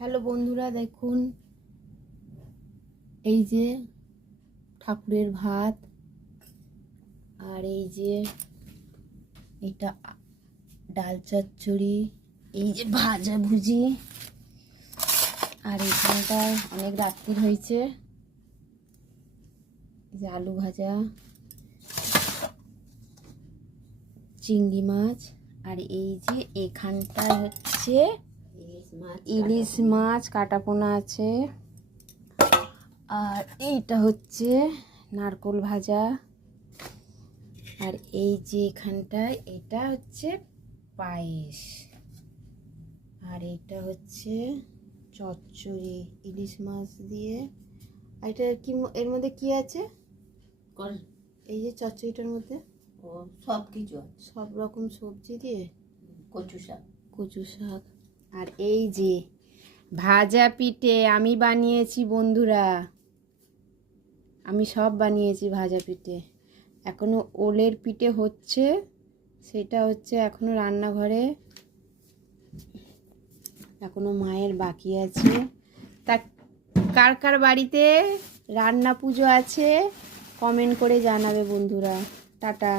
Hello বন্ধুরা, দেখুন এই যে ঠাকুরের ভাত, আর এই যে এটা ডাল চচ্চড়ি, এই যে ভাজা ভুজি, আর এখানটা অনেক রাত্রির হয়েছে, এই যে আলু ভাজা, চিংড়ি মাছ, আর এই যে এখানটা হচ্ছে ইলিশ মাছ কাটা পোনা আছে, আর এইটা হচ্ছে নারকোল ভাজা, আর এই যে এখানটায় এটা হচ্ছে পায়েস, আর এটা হচ্ছে চচ্চড়ি ইলিশ মাছ দিয়ে। আর এটা কি, এর মধ্যে কি আছে? এই যে চচ্চড়িটার মধ্যে ও সব কিছু আছে, সব রকম সবজি দিয়ে, কচু শাক। আর এই যে ভাজা পিঠে আমি বানিয়েছি বন্ধুরা, আমি সব বানিয়েছি ভাজা পিঠে। এখনো ওলের পিঠে হচ্ছে, সেটা হচ্ছে এখনো রান্নাঘরে, এখনো মায়ের বাকি আছে। তা কার কার বাড়িতে রান্না পুজো আছে কমেন্ট করে জানাবে বন্ধুরা। টাটা।